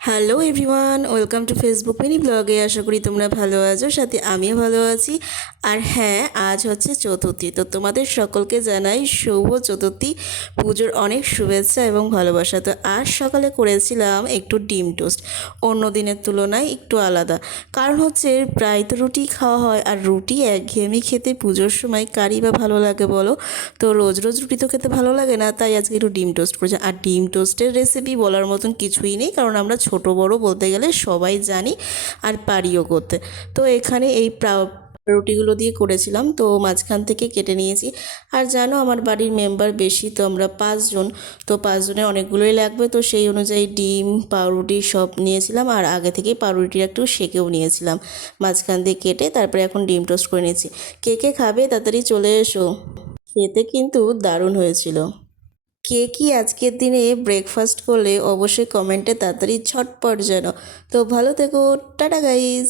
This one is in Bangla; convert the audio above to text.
Hello everyone, welcome to Facebook mini ব্লগে। আশা করি তোমরা ভালো আছো, সাথে আমিও ভালো আছি। আর হ্যাঁ, আজ হচ্ছে চতুর্থী, তো তোমাদের সকলকে জানাই শুভ চতুর্থী পুজোর অনেক শুভেচ্ছা এবং ভালোবাসা। তো আজ সকালে করেছিলাম একটু ডিম টোস্ট, অন্য দিনের তুলনায় একটু আলাদা। কারণ হচ্ছে প্রায় তো রুটি খাওয়া হয়, আর রুটি একঘেয়েমি খেতে পুজোর সময় কারই বা ভালো লাগে বলো। তো রোজ রোজ রুটি তো খেতে ভালো লাগে না, তাই আজকে একটু ডিম টোস্ট করেছি। আর ডিম টোস্টের রেসিপি বলার মতন কিছুই নেই, কারণ আমরা ছোট বড় বলতে গেলে সবাই জানি আর পারিও করতে। তো এখানে এই রুটিগুলো দিয়ে করেছিলাম, তো মাঝখান থেকে কেটে নিয়েছি। আর জানো আমার বাড়ির মেম্বার বেশি, তো আমরা 5 জন, তো 5 জনের অনেকগুলোই লাগবে, তো সেই অনুযায়ী ডিম পাউরুটি সব নিয়েছিলাম। আর আগে থেকেই পাউরুটিটা একটু সেকেও নিয়েছিলাম, মাঝখান দিয়ে কেটে তারপরে এখন ডিম টোস্ট করে নিয়েছি। কে কে খাবে তাড়াতাড়ি চলে এসো, খেতে কিন্তু দারুণ হয়েছিল। কে কি আজকের দিনে ব্রেকফাস্ট করলে অবশ্যই কমেন্টে তাড়াতাড়ি ঝটপট যেন। তো ভালো থেকো, টাটা গাইস।